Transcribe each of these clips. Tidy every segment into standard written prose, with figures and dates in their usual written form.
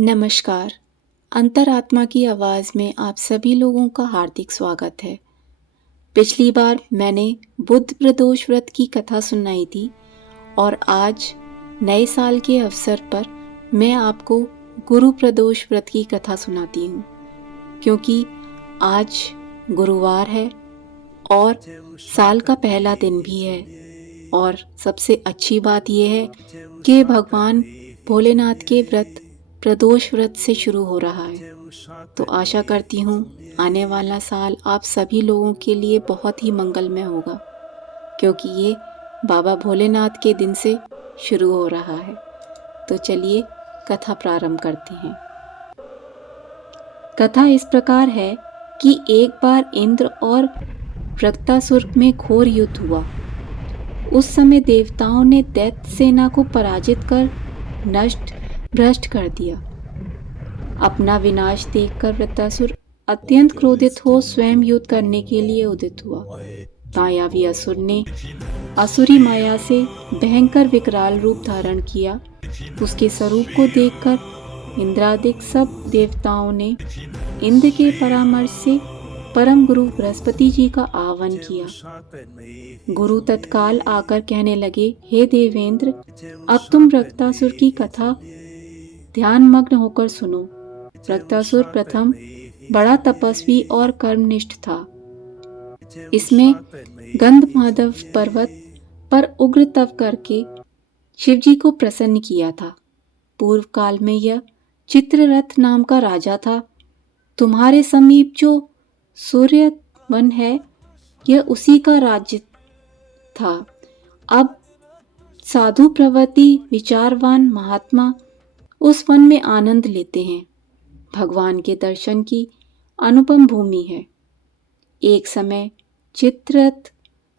नमस्कार। अंतरात्मा की आवाज़ में आप सभी लोगों का हार्दिक स्वागत है। पिछली बार मैंने बुद्ध प्रदोष व्रत की कथा सुनाई थी और आज नए साल के अवसर पर मैं आपको गुरु प्रदोष व्रत की कथा सुनाती हूँ, क्योंकि आज गुरुवार है और साल का पहला दिन भी है। और सबसे अच्छी बात यह है कि भगवान भोलेनाथ के व्रत प्रदोष व्रत से शुरू हो रहा है। तो आशा करती हूँ आने वाला साल आप सभी लोगों के लिए बहुत ही मंगलमय होगा, क्योंकि ये बाबा भोलेनाथ के दिन से शुरू हो रहा है। तो चलिए कथा प्रारंभ करते हैं। कथा इस प्रकार है कि एक बार इंद्र और वृत्रासुर में घोर युद्ध हुआ। उस समय देवताओं ने दैत्य सेना को पराजित कर नष्ट भ्रष्ट कर दिया। अपना विनाश देखकर वृत्रासुर अत्यंत क्रोधित हो स्वयं युद्ध करने के लिए उदित हुआ। मायावी असुर ने असुरी माया से भयंकर विकराल रूप धारण किया। उसके स्वरूप को देखकर इंद्रादिक सब देवताओं ने इंद्र के परामर्श से परम गुरु बृहस्पति जी का आह्वान किया। गुरु तत्काल आकर कहने लगे, हे देवेंद्र, अब तुम वृत्रासुर की कथा ध्यान मग्न होकर सुनो। वृत्रासुर प्रथम बड़ा तपस्वी और कर्मनिष्ठ था। इसमें गंधमादव पर्वत पर उग्र तप करके शिवजी को प्रसन्न किया था। पूर्व काल में यह चित्ररथ नाम का राजा था। तुम्हारे समीप जो सूर्य वन है, यह उसी का राज्य था। अब साधु प्रवृत्ति विचारवान महात्मा उस वन में आनंद लेते हैं। भगवान के दर्शन की अनुपम भूमि है। एक समय चित्ररथ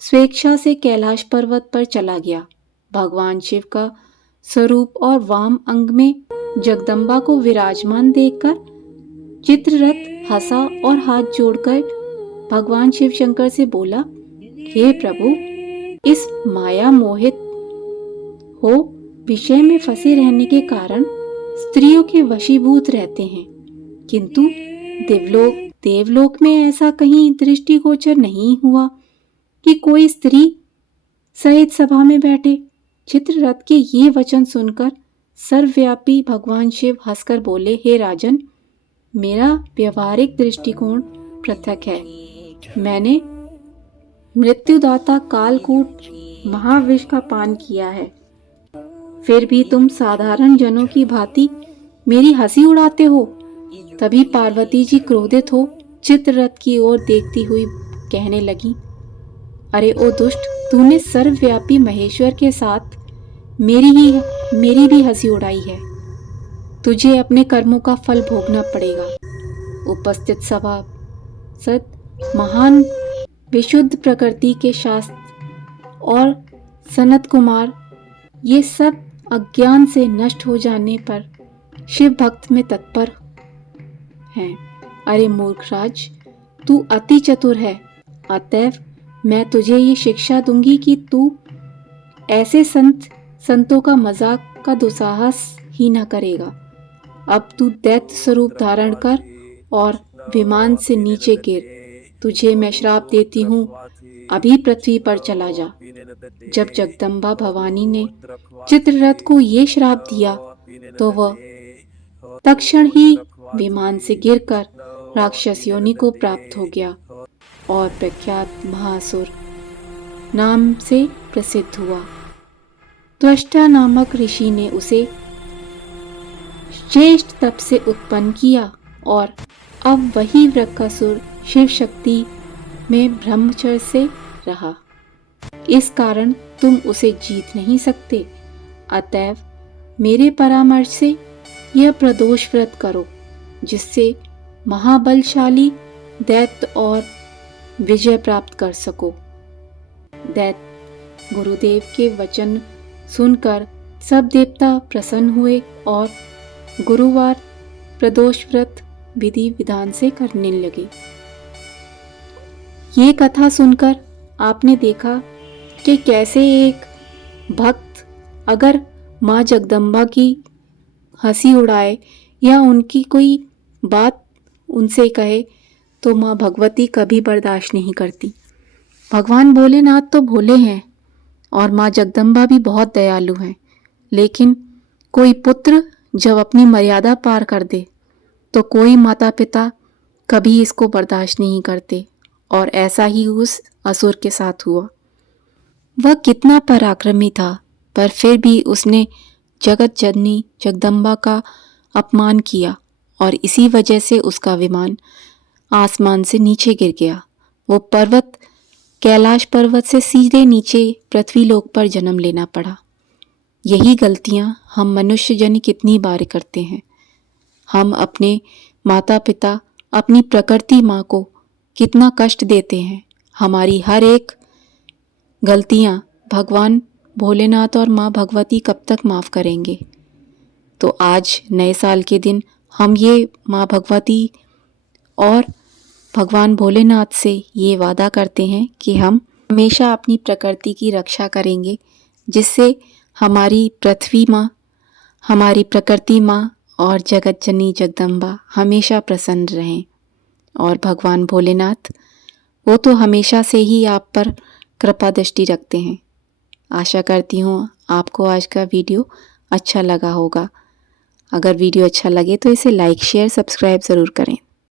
स्वेच्छा से कैलाश पर्वत पर चला गया। भगवान शिव का स्वरूप और वाम अंग में जगदम्बा को विराजमान देखकर चित्ररथ हंसा और हाथ जोड़कर भगवान शिव शंकर से बोला, हे प्रभु, इस माया मोहित हो विषय में फंसे रहने के कारण स्त्रियों के वशीभूत रहते हैं, किंतु देवलोक में ऐसा कहीं दृष्टिगोचर नहीं हुआ कि कोई स्त्री सहित सभा में बैठे। चित्ररथ के ये वचन सुनकर सर्वव्यापी भगवान शिव हंसकर बोले, हे राजन, मेरा व्यवहारिक दृष्टिकोण पृथक है। मैंने मृत्युदाता कालकूट महाविष का पान किया है, फिर भी तुम साधारण जनों की भांति मेरी हंसी उड़ाते हो। तभी पार्वती जी क्रोधित हो चित्ररथ की ओर देखती हुई कहने लगी, अरे ओ दुष्ट, तूने सर्वव्यापी महेश्वर के साथ मेरी भी हंसी उड़ाई है। तुझे अपने कर्मों का फल भोगना पड़ेगा। उपस्थित सभासद महान विशुद्ध प्रकृति के शास्त्र और सनत कुमार ये सब अज्ञान से नष्ट हो जाने पर शिव भक्त में तत्पर हैं। अरे मूर्खराज, तू अति चतुर है, अतएव मैं तुझे ये शिक्षा दूंगी कि तू ऐसे संतों का मजाक का दुस्साहस ही न करेगा। अब तू दैत्य स्वरूप धारण कर और विमान से नीचे गिर। तुझे मैं श्राप देती हूँ, अभी पृथ्वी पर चला जा। जब जगदम्बा भवानी ने चित्ररथ को ये श्राप दिया तो वह तत्क्षण ही विमान से गिरकर राक्षस योनि को प्राप्त हो गया और प्रख्यात महासुर नाम से प्रसिद्ध हुआ। त्वष्टा नामक ऋषि ने उसे श्रेष्ठ तप से उत्पन्न किया और अब वही वृत्रासुर शिव शक्ति में ब्रह्मचर्य से रहा। इस कारण तुम उसे जीत नहीं सकते। अतएव मेरे परामर्श से यह प्रदोष व्रत करो, जिससे महाबलशाली दैत्य और विजय प्राप्त कर सको। दैत्य गुरुदेव के वचन सुनकर सब देवता प्रसन्न हुए और गुरुवार प्रदोष व्रत विधि विधान से करने लगे। ये कथा सुनकर आपने देखा कि कैसे एक भक्त अगर माँ जगदम्बा की हंसी उड़ाए या उनकी कोई बात उनसे कहे तो माँ भगवती कभी बर्दाश्त नहीं करती। भगवान भोलेनाथ तो भोले हैं और माँ जगदम्बा भी बहुत दयालु हैं, लेकिन कोई पुत्र जब अपनी मर्यादा पार कर दे तो कोई माता पिता कभी इसको बर्दाश्त नहीं करते, और ऐसा ही उस असुर के साथ हुआ। वह कितना पराक्रमी था, पर फिर भी उसने जगत जननी जगदम्बा का अपमान किया और इसी वजह से उसका विमान आसमान से नीचे गिर गया। वो पर्वत कैलाश पर्वत से सीधे नीचे पृथ्वी लोक पर जन्म लेना पड़ा। यही गलतियां हम मनुष्य जन कितनी बार करते हैं। हम अपने माता पिता, अपनी प्रकृति माँ को कितना कष्ट देते हैं। हमारी हर एक गलतियां भगवान भोलेनाथ और माँ भगवती कब तक माफ़ करेंगे। तो आज नए साल के दिन हम ये माँ भगवती और भगवान भोलेनाथ से ये वादा करते हैं कि हम हमेशा अपनी प्रकृति की रक्षा करेंगे, जिससे हमारी पृथ्वी माँ, हमारी प्रकृति माँ और जगत जननी जगदम्बा हमेशा प्रसन्न रहें। और भगवान भोलेनाथ वो तो हमेशा से ही आप पर कृपा दृष्टि रखते हैं। आशा करती हूँ आपको आज का वीडियो अच्छा लगा होगा। अगर वीडियो अच्छा लगे तो इसे लाइक शेयर सब्सक्राइब ज़रूर करें।